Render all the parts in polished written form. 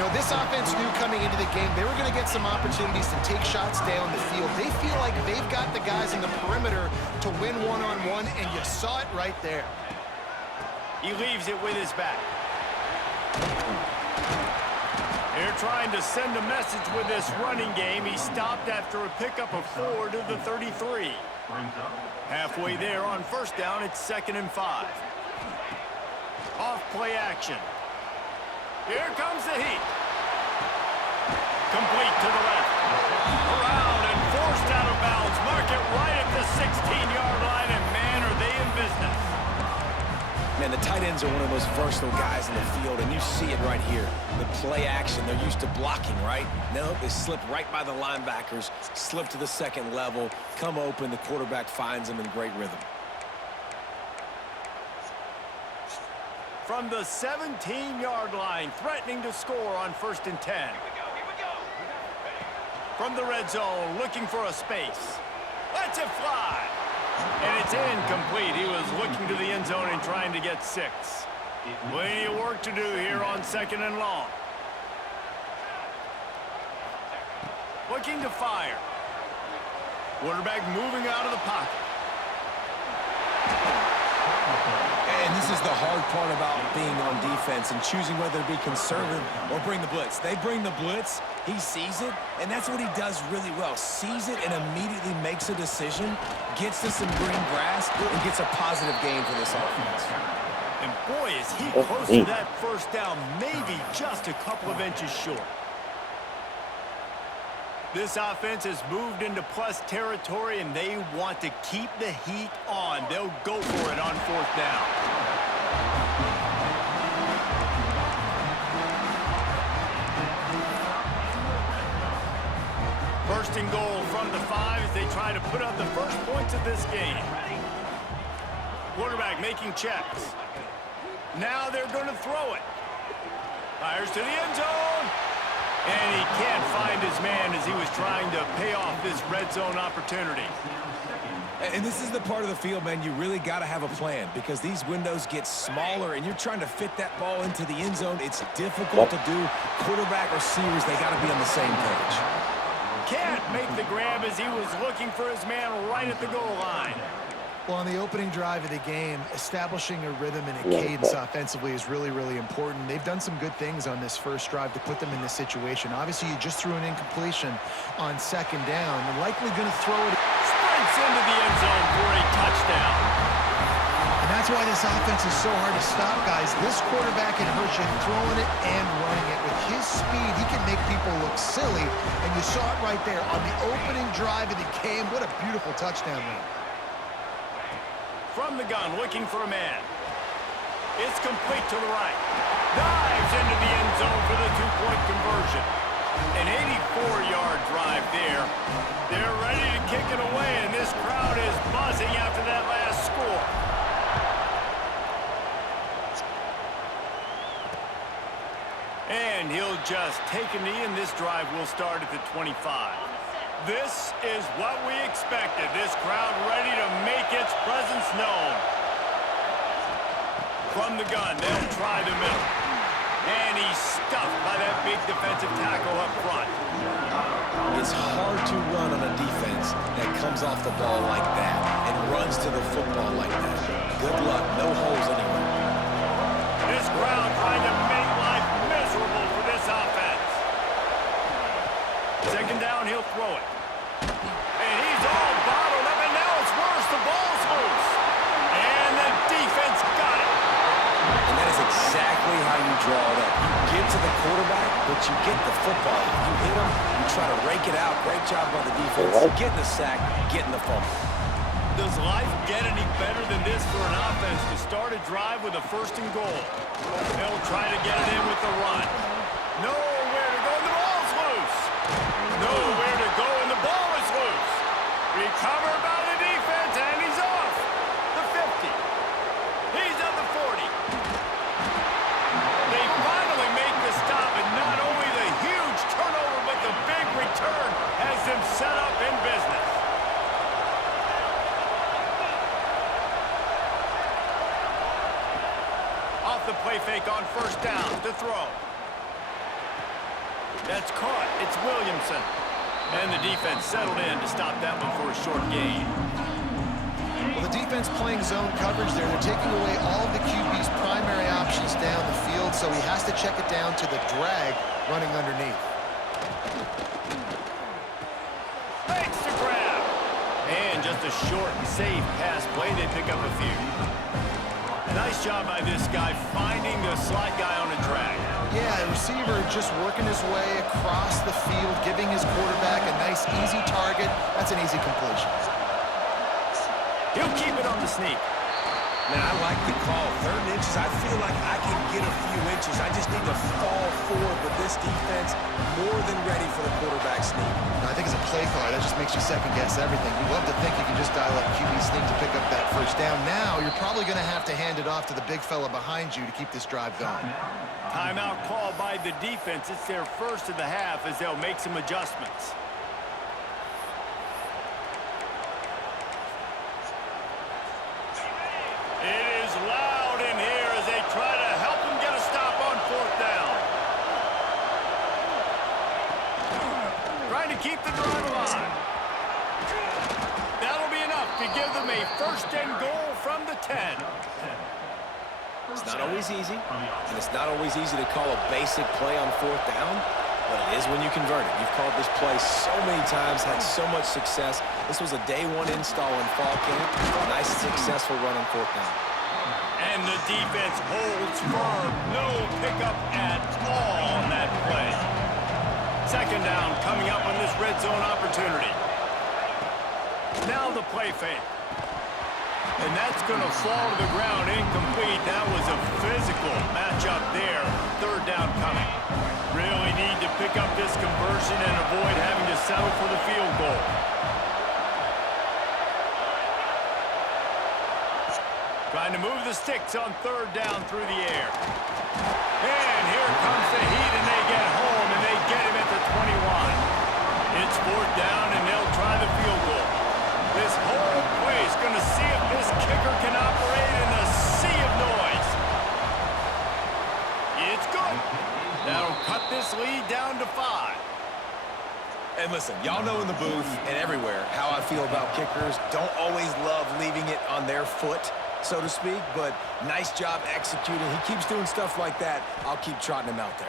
You know, this offense knew coming into the game they were going to get some opportunities to take shots down the field. They feel like they've got the guys in the perimeter to win one-on-one, and you saw it right there. He leaves it with his back. They're trying to send a message with this running game. He stopped after a pickup of 4 to the 33. Halfway there on first down, it's 2nd and 5. Off play action. Here comes the heat. Complete to the left. Around and forced out of bounds. Mark it right at the 16-yard line, and man, are they in business. Man, the tight ends are one of the most versatile guys in the field, and you see it right here. The play action, they're used to blocking, right? No, they slip right by the linebackers, slip to the second level, come open, the quarterback finds them in great rhythm. From the 17-yard line, threatening to score on 1st and 10. Here we go. From the red zone, looking for a space. Lets it fly. And it's incomplete. He was looking to the end zone and trying to get 6. Plenty of work to do here on 2nd and long. Looking to fire. Quarterback moving out of the pocket. And this is the hard part about being on defense and choosing whether to be conservative or bring the blitz. They bring the blitz, he sees it, and that's what he does really well. Sees it and immediately makes a decision, gets to some green grass, and gets a positive gain for this offense. And boy, is he close to that first down, maybe just a couple of inches short. This offense has moved into plus territory, and they want to keep the heat on. They'll go for it on 4th down. First and goal from the 5 as they try to put up the first points of this game. Quarterback making checks. Now they're going to throw it. Fires to the end zone. And he can't find his man as he was trying to pay off this red zone opportunity. And this is the part of the field, man, you really got to have a plan because these windows get smaller and you're trying to fit that ball into the end zone. It's difficult to do. Quarterback, receivers, they got to be on the same page. Can't make the grab as he was looking for his man right at the goal line. Well, on the opening drive of the game, establishing a rhythm and a cadence offensively is really, really important. They've done some good things on this first drive to put them in this situation. Obviously, you just threw an incompletion on 2nd down. They're likely going to throw it. Sprints into the end zone for a touchdown. And that's why this offense is so hard to stop, guys. This quarterback can hurt you throwing it and running it. With his speed, he can make people look silly. And you saw it right there on the opening drive of the game. What a beautiful touchdown run. From the gun, looking for a man. It's complete to the right. Dives into the end zone for the 2-point conversion. An 84-yard drive there. They're ready to kick it away, and this crowd is buzzing after that last score. And he'll just take a knee, and this drive will start at the 25. This is what we expected. This crowd ready to make its presence known. From the gun, they'll try the middle. And he's stuffed by that big defensive tackle up front. It's hard to run on a defense that comes off the ball like that and runs to the football like that. Good luck. No holes anywhere. This crowd trying to make life miserable for this offense. 2nd down, he'll throw it. And he's all bottled up, and now it's worse. The ball's loose. And the defense got it. And that is exactly how you draw it up. You get to the quarterback, but you get the football. You hit him, you try to rake it out. Great job by the defense. Getting the sack, getting the fumble. Does life get any better than this for an offense to start a drive with a 1st and goal? They'll try to get it in with the run. Nowhere to go, and the ball's loose. Nowhere to go, and the ball is loose. Recovered by the defense, and he's off. The 50. He's at the 40. They finally make the stop, and not only the huge turnover, but the big return has them set up in business. Off the play fake on 1st down to throw. That's caught. It's Williamson. And the defense settled in to stop that one for a short gain. Well, the defense playing zone coverage there. They're taking away all of the QB's primary options down the field, so he has to check it down to the drag running underneath. Makes the grab. And just a short and safe pass play. They pick up a few. Nice job by this guy finding the slot guy on a drag. Yeah, the receiver just working his way across the field, giving his quarterback a nice, easy target. That's an easy completion. He'll keep it on the sneak. Man, I like the call. 3rd and inches, I feel like I can get a few inches. I just need to fall forward, but this defense more than ready for the quarterback sneak. I think as a play caller, that just makes you second-guess everything. You'd love to think you can just dial up QB sneak to pick up that first down. Now, you're probably going to have to hand it off to the big fella behind you to keep this drive going. Timeout called by the defense. It's their first of the half as they'll make some adjustments. It is loud in here as they try to help him get a stop on 4th down. Trying to keep the drive alive. That'll be enough to give them a 1st and goal from the 10. It's not always easy, and it's not always easy to call a basic play on 4th down, but it is when you convert it. You've called this play so many times, had so much success. This was a day 1 install in fall camp. Nice, successful run on 4th down. And the defense holds firm. No pickup at all on that play. 2nd down coming up on this red zone opportunity. Now the play fake. And that's going to fall to the ground incomplete. That was a physical matchup there. 3rd down coming. Really need to pick up this conversion and avoid having to settle for the field goal. Trying to move the sticks on 3rd down through the air. And here comes the heat, and they get home, and they get him at the 21. It's 4th down, and they'll try the field goal. This whole play is going to see if this kicker can operate in a sea of noise. It's good. That'll cut this lead down to 5. And listen, y'all know in the booth and everywhere how I feel about kickers. Don't always love leaving it on their foot, so to speak, but nice job executing. He keeps doing stuff like that. I'll keep trotting him out there.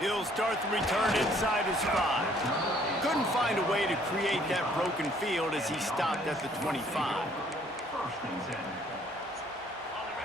He'll start the return inside his 5. Couldn't find a way to create that broken field as he stopped at the 25.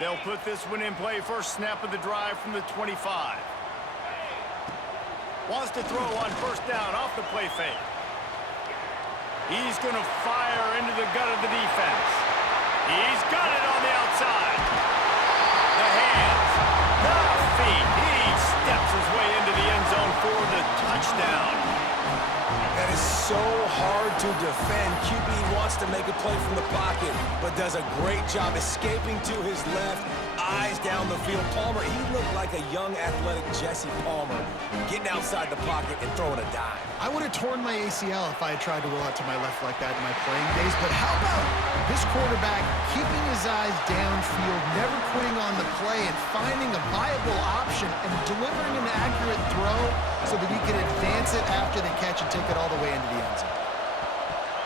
They'll put this one in play. First snap of the drive from the 25. Wants to throw on 1st down off the play fake. He's going to fire into the gut of the defense. He's got it on the outside. The hands, the feet. He steps his way into the end zone for the touchdown. That is so hard to defend. QB wants to make a play from the pocket, but does a great job escaping to his left, eyes down the field. Palmer, he looked like a young, athletic Jesse Palmer, getting outside the pocket and throwing a dime. I would have torn my ACL if I had tried to roll out to my left like that in my playing days, but how about this quarterback keeping his eyes downfield, never quitting on the play, and finding a viable option and delivering an accurate throw so that he can advance it after the catch and take it all the way into the end zone.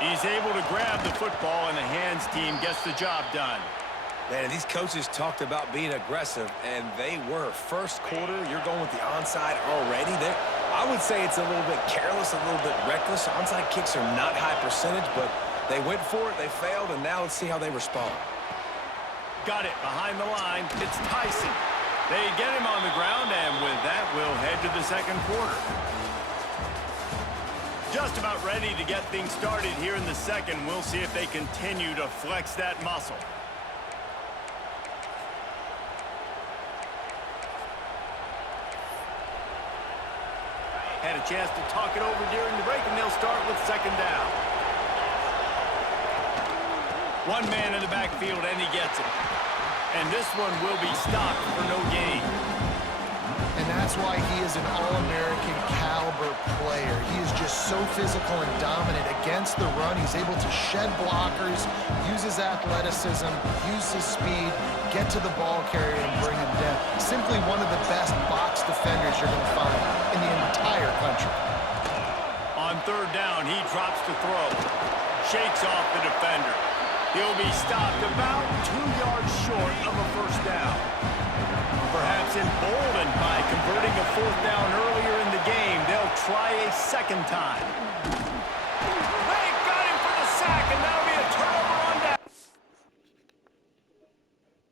He's able to grab the football, and the hands team gets the job done. Man, these coaches talked about being aggressive, and they were. 1st quarter, you're going with the onside already. I would say it's a little bit careless, a little bit reckless. Onside kicks are not high percentage, but they went for it, they failed, and now let's see how they respond. Got it behind the line. It's Tyson. They get him on the ground, and with that, we'll head to the 2nd quarter. Just about ready to get things started here in the 2nd. We'll see if they continue to flex that muscle. Had a chance to talk it over during the break, and they'll start with 2nd down. One man in the backfield, and he gets it. And this one will be stopped for no gain. And that's why he is an All-American caliber player. He is just so physical and dominant against the run. He's able to shed blockers, use his athleticism, use his speed, get to the ball carrier and bring him down. Simply one of the best box defenders you're going to find in the entire country. down. He drops to throw. Shakes off the defender. He'll be stopped about 2 yards short of a first down. Perhaps emboldened by converting a fourth down earlier in the game, they'll try a second time.